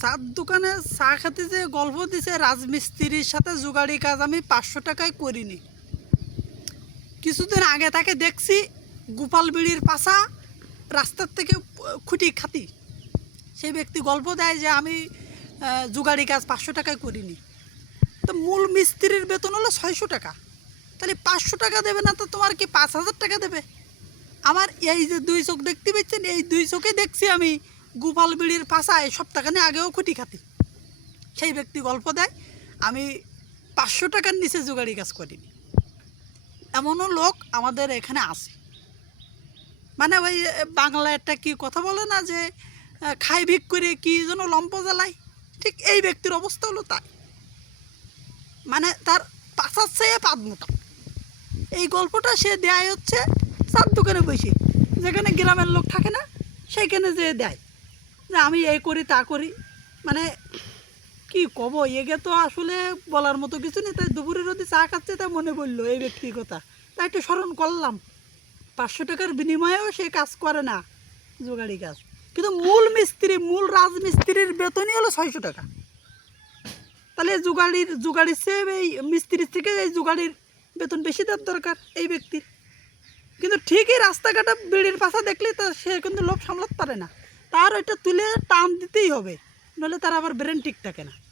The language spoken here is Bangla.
চার দোকানে চা খেতে যে গল্প দিছে, রাজমিস্ত্রির সাথে জোগাড়ি কাজ আমি পাঁচশো টাকায় করিনি। কিছুদিন আগে তাকে দেখছি গোপাল বিড়ির পাশা রাস্তার থেকে খুঁটি খাতি। সেই ব্যক্তি গল্প দেয় যে আমি জোগাড়ি কাজ পাঁচশো টাকায় করিনি। তো মূল মিস্ত্রির বেতন হলো ছয়শো টাকা। তাহলে পাঁচশো টাকা দেবে না তো তোমার কি পাঁচ হাজার টাকা দেবে? আমার এই যে দুই চোখ দেখতে পাচ্ছেন, এই দুই চোখে দেখছি আমি গোপাল বিড়ির পাশায় সপ্তাহখানে আগেও খুঁটি খাতি। সেই ব্যক্তি গল্প দেয়, আমি পাঁচশো টাকার নিচে জোগাড়ি কাজ করিনি। এমনও লোক আমাদের এখানে আছে। মানে ওই বাংলা একটা কি কথা বলে না যে, খাই ভিক করে কি যেন লম্প জ্বালায়? ঠিক এই ব্যক্তির অবস্থা হলো তাই। মানে তার পাশার চেয়ে পাদ মোটা। এই গল্পটা সে দেয় হচ্ছে চার দোকানে বসে। যেখানে গ্রামের লোক থাকে না, সেইখানে যে দেয়। যে আমি এই করি, তা করি। মানে কি কব, এগে তো আসলে বলার মতো কিছু নেই, তাই দুপুরে যদি চা খাচ্ছে তাই মনে পড়ল এই ব্যক্তির কথা। তাই একটু স্মরণ করলাম। পাঁচশো টাকার বিনিময়েও সে কাজ করে না, জোগাড়ি কাজ। কিন্তু মূল মিস্ত্রি, মূল রাজমিস্ত্রির বেতনই হলো ছয়শো টাকা। তাহলে জোগাড়ির জোগাড়ির চেয়ে এই মিস্ত্রির থেকে এই জোগাড়ির বেতন বেশি দেওয়ার দরকার এই ব্যক্তির। কিন্তু ঠিকই রাস্তাঘাটে বিড়ির পাশা দেখলে তা সে কিন্তু লোভ সামলাতে পারে না। তার ওইটা তুলে টান দিতেই হবে। নাহলে তার আবার ব্রেন ঠিক থাকে না।